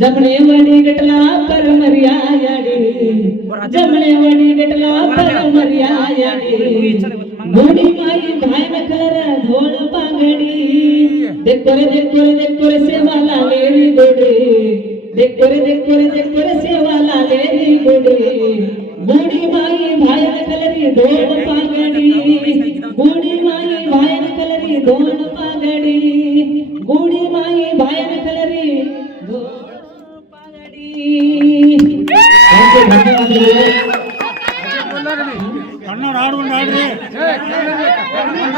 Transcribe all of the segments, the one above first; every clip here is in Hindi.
जमणे वडी गटला पर जमणे वडी गटला पर मर्यादी गुडी माई भायन कलर धोळ पांगडी। देखोरे देखोरे देखोरे सेवाला लेरी गोडी। देखोरे देखोरे देखोरे सेवाला लेरी गोडी। गुडी माई भायन कलरी धोळ पांगडी। गुडी माई भायन कलरी धोळ ಕನ್ನಡ ಹಾಡುವಂಡು ಆಡ್ರಿ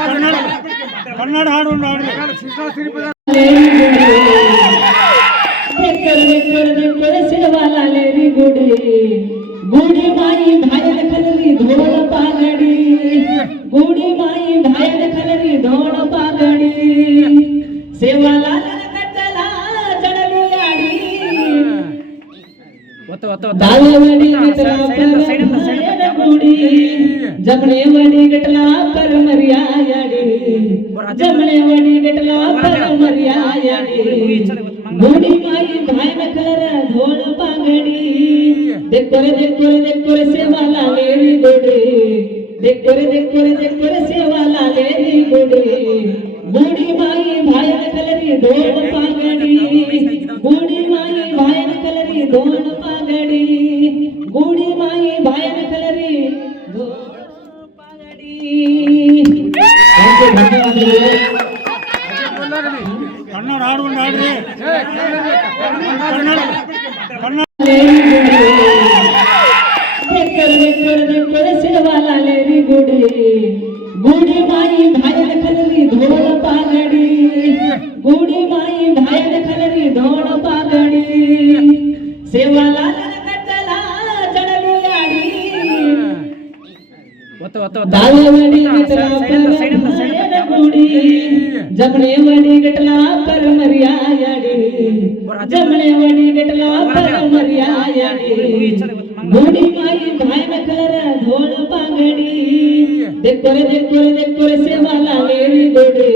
ಕನ್ನಡ ಕನ್ನಡ ಹಾಡುವಂಡು ಆಡ್ರಿ ಗುಡಿ ಗುಡಿ ಮಾಯ जमणे वडी गटला पर मर्यादी जमणे वडी गटला पर मर्यादी गुडी माई भायन कलर धोळ पागडी देखोरे देखोरे देखोरे सेवाला लेरी गोडी देखोरे देखोरे देखोरे सेवाला लेरी गोडी गुडी माई भायन कलरी धोळ ಕನ್ನಡ ಆಡುವಂಡು ಆಡ್ರಿ ಕನ್ನಡ ಗೂಡಿ ಮಾಯಿ ಭಾಯದ ಕಲರಿ ಧೋಳ ಪಾಗಡಿ ಗೂಡಿ ಮಾಯಿ ಭಾಯದ ಕಲರಿ ಧೋಳ ಪಾಗಡಿ ಸೇವಾಲಾಲ ಕಟ್ಟಲ ಚಡಲಿಯಾಡಿ ಒತ್ತ ಒತ್ತ ಒತ್ತ मुड़ी जमने वड़ी गटला पर मरियाड़ी जमने वड़ी गटला पर मरियाड़ी बूढ़ी माई भाई में कर धोल पागड़ी। देखो रे देखो रे देखो रे, सेवा लालेरी गोड़ी।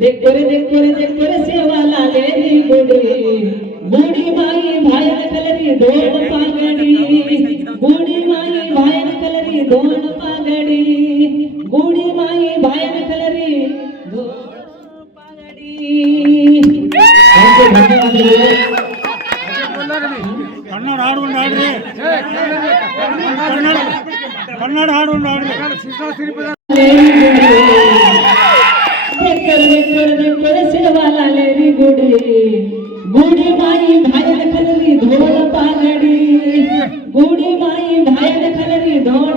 देखो रे देखो रे देखो रे, सेवा लालेरी गोड़ी। बूढ़ी माई भाई में कलरी धोल पागड़ी। बूढ़ी माई भाई में कलरी धोल पागड़ी। ಕನ್ನಡ ಹಾಡುಕೊಂಡು ಆಡ್ರಿ ಕನ್ನಡ ಕನ್ನಡ ಹಾಡುಕೊಂಡು ಆಡ್ರಿ ಸಿಡವಾಲಾಲೇರಿ ಗುಡಿ ಗುಡಿ ಮಾಯಿ ಭಾಯದ ಕಲರಿ ಧೋಳ ಪಾಲಡಿ ಗುಡಿ ಮಾಯಿ ಭಾಯದ ಕಲರಿ ಧೋಳ